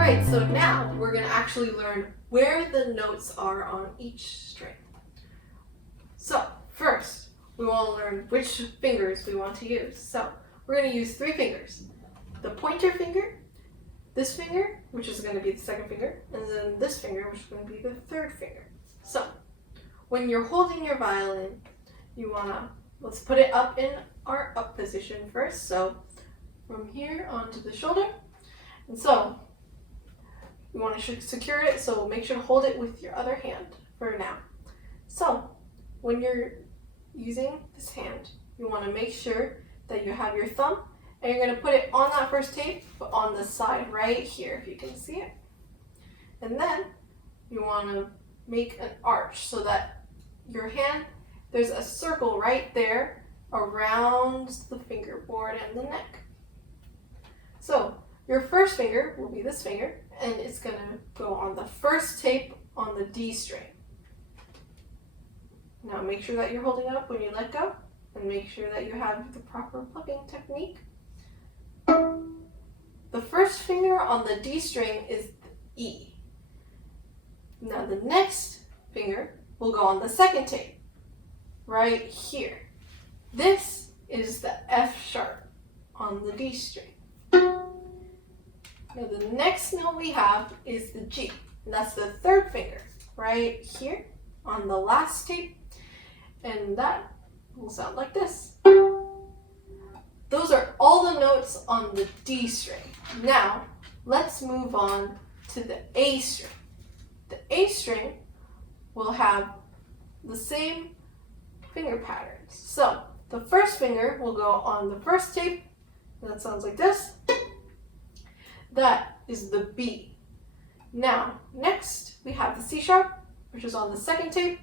Alright, so now we're going to actually learn where the notes are on each string. So first, we want to learn which fingers we want to use. So we're going to use 3 fingers. The pointer finger, this finger, which is going to be the second finger, and then this finger, which is going to be the third finger. So when you're holding your violin, you want to, let's put it up in our up position first. So from here onto the shoulder. And so you want to secure it, so make sure to hold it with your other hand for now. So when you're using this hand, you want to make sure that you have your thumb, and you're going to put it on that first tape, but on the side right here, if you can see it. And then you want to make an arch so that your hand, there's a circle right there around the fingerboard and the neck. So your first finger will be this finger, and it's going to go on the first tape on the D string. Now make sure that you're holding it up when you let go, and make sure that you have the proper plucking technique. The first finger on the D string is the E. Now the next finger will go on the second tape, right here. This is the F sharp on the D string. Now the next note we have is the G, and that's the third finger, right here on the last tape, and that will sound like this. Those are all the notes on the D string. Now let's move on to the A string. The A string will have the same finger patterns. So the first finger will go on the first tape, and that sounds like this. That is the B. Now, next we have the C sharp, which is on the second tape.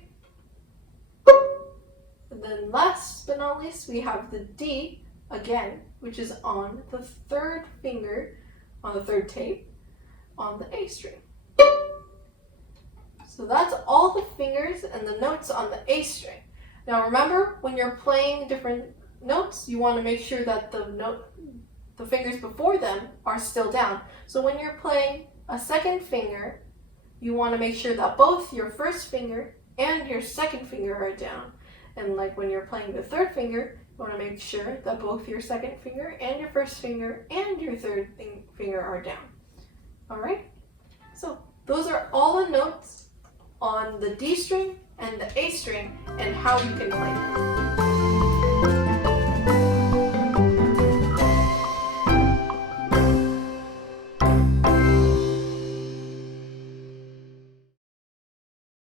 And then last but not least, we have the D again, which is on the third finger, on the third tape, on the A string. So that's all the fingers and the notes on the A string. Now remember, when you're playing different notes, you want to make sure that the fingers before them are still down. So when you're playing a second finger, you want to make sure that both your first finger and your second finger are down. And like when you're playing the third finger, you want to make sure that both your second finger and your first finger and your third finger are down. All right? So those are all the notes on the D string and the A string and how you can play them.